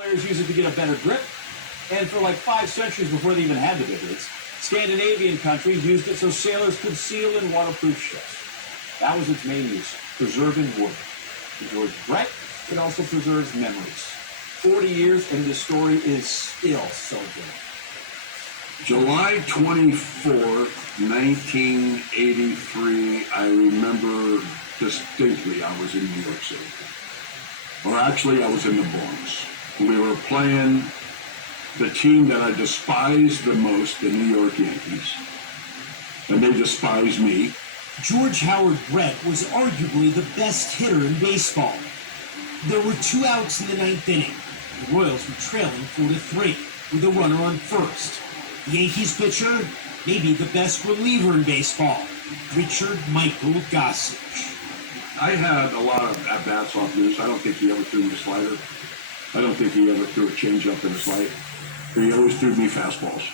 Players use it to get a better grip, and for like 5 centuries before they even had the big hits, Scandinavian countries used it so sailors could sail in waterproof ships. That was its main use, preserving wood. For George Brett, it also preserves memories. 40 years, and the story is still so good. July 24th, 1983, I remember distinctly I was in New York City. Or actually, I was in the Bronx. We were playing the team that I despised the most, the New York Yankees. And they despised me. George Howard Brett was arguably the best hitter in baseball. There were 2 outs in the 9th inning. The Royals were trailing 4-3 with a runner on first. The Yankees pitcher, maybe the best reliever in baseball, Richard Michael Gossage. I had a lot of at-bats off Goose. I don't think he ever threw me a slider. I don't think he ever threw a changeup in a slide. He always threw me fastballs.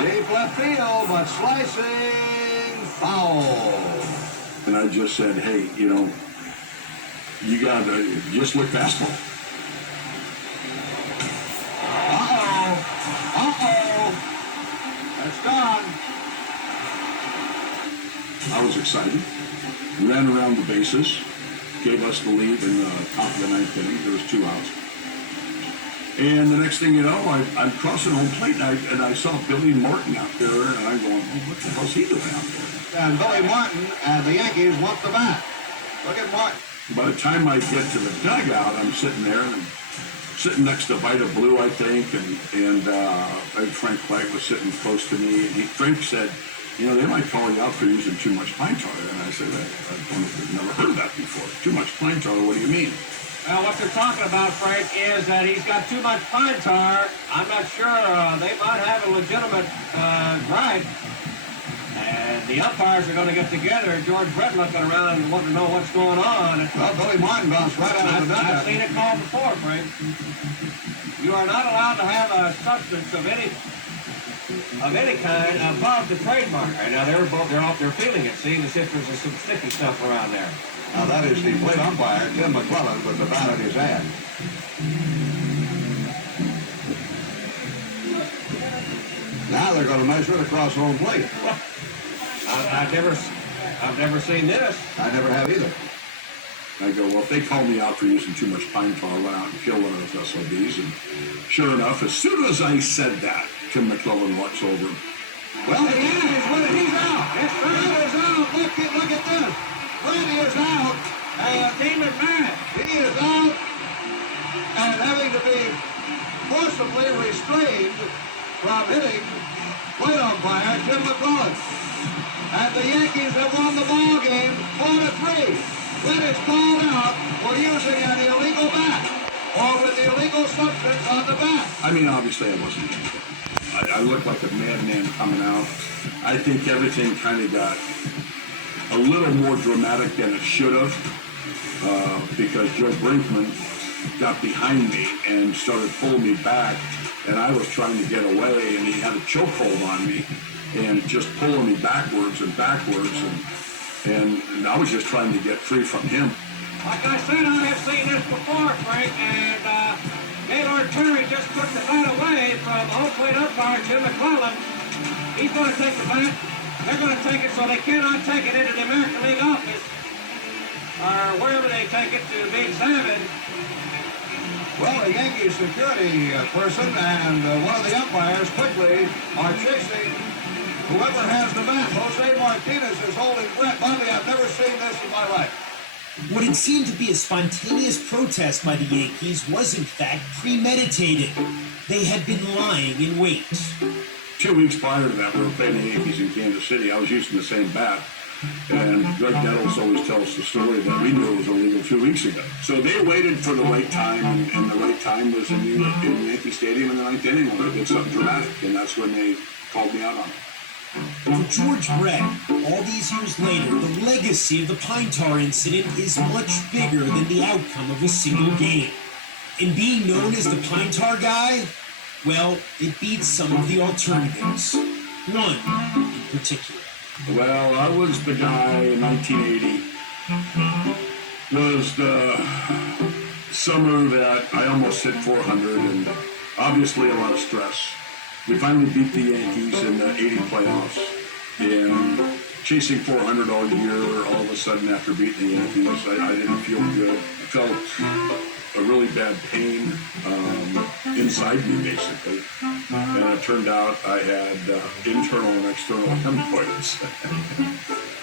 Deep left field, but slicing foul. And I just said, hey, you gotta just look fastball. That's gone. I was excited. Ran around the bases. Gave us the lead in the top of the 9th inning. There was 2 outs. And the next thing you know, I'm crossing home plate, and I saw Billy Martin out there, and I'm going, oh, what the hell's he doing out there? And Billy Martin and the Yankees want the bat. Look at Martin. By the time I get to the dugout, I'm sitting there, and sitting next to Vita Blue, I think, and Frank White was sitting close to me, and Frank said, they might call you out for using too much pine tar. And I said, I've never heard of that before. Too much pine tar, what do you mean? Well, what they're talking about, Frank, is that he's got too much pine tar. I'm not sure. They might have a legitimate gripe. And the umpires are going to get together. George Brett looking around and wanting to know what's going on. Well, Billy Martin bounced right out of the dugout. I've seen it called before, Frank. You are not allowed to have a substance of any kind above the trademark. Right now, they're feeling it, seeing as if there's some sticky stuff around there. Now, that is the plate umpire, Tim McClellan, with the bat in his hand. Now they're going to measure it across home plate. I've never seen this. I never have either. I go, well, if they call me out for using too much pine tar, I'll run out and kill one of those SOBs. And sure enough, as soon as I said that, Tim McClellan walks over. Well, he is. He's out. Brett is out. Look at this. Brett is out. The team is mad. He is out and having to be forcibly restrained from hitting plate umpire Tim McClellan. And the Yankees have won the ball game 4-3. Brett is called out for using an illegal bat or with the illegal substance on the bat. I mean, obviously I wasn't. I looked like a madman coming out. I think everything kind of got a little more dramatic than it should have because Joe Brinkman got behind me and started pulling me back, and I was trying to get away, and he had a chokehold on me and just pulling me backwards, and I was just trying to get free from him. Like I said, I have seen this before, Frank, and Gaylord Terry just took the bat away from home plate umpire Jim McClellan. He's going to take the bat. They're going to take it so they cannot take it into the American League office or wherever they take it to be examined. Well, the Yankees security person and one of the umpires quickly are chasing whoever has the bat. Jose Martinez is holding Brett. Bobby, I've never seen this in my life. What had seemed to be a spontaneous protest by the Yankees was in fact premeditated. They had been lying in wait. 2 weeks prior to that, we were playing the Yankees in Kansas City. I was using the same bat. And Greg Nettles always tells the story that we knew it was illegal 2 weeks ago. So they waited for the right time, and the right time was in Yankee Stadium in the 9th inning when they did something dramatic, and that's when they called me out on it. For George Brett, all these years later, the legacy of the Pine Tar incident is much bigger than the outcome of a single game. And being known as the Pine Tar guy, well, it beats some of the alternatives. One in particular. Well, I was the guy in 1980 was the summer that I almost hit 400, and obviously a lot of stress. We finally beat the Yankees in the 80 playoffs, and chasing 400 all year, all of a sudden after beating the Yankees, I didn't feel good. I felt a really bad pain inside me, basically. And it turned out I had internal and external hemorrhoids.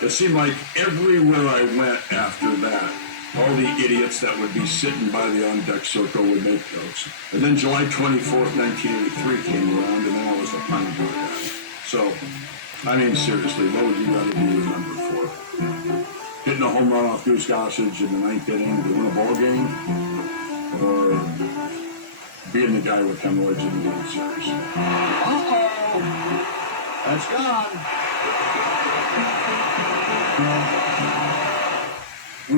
It seemed like everywhere I went after that, all the idiots that would be sitting by the on-deck circle would make jokes. And then July 24th, 1983 came around, and then I was the pine bar guy. So, I mean, seriously, what would you rather be remembered for? Hitting a home run off Goose Gossage in the 9th inning to win a ball game? Or being the guy with hemorrhoids in the World Series? Uh-oh. That's gone.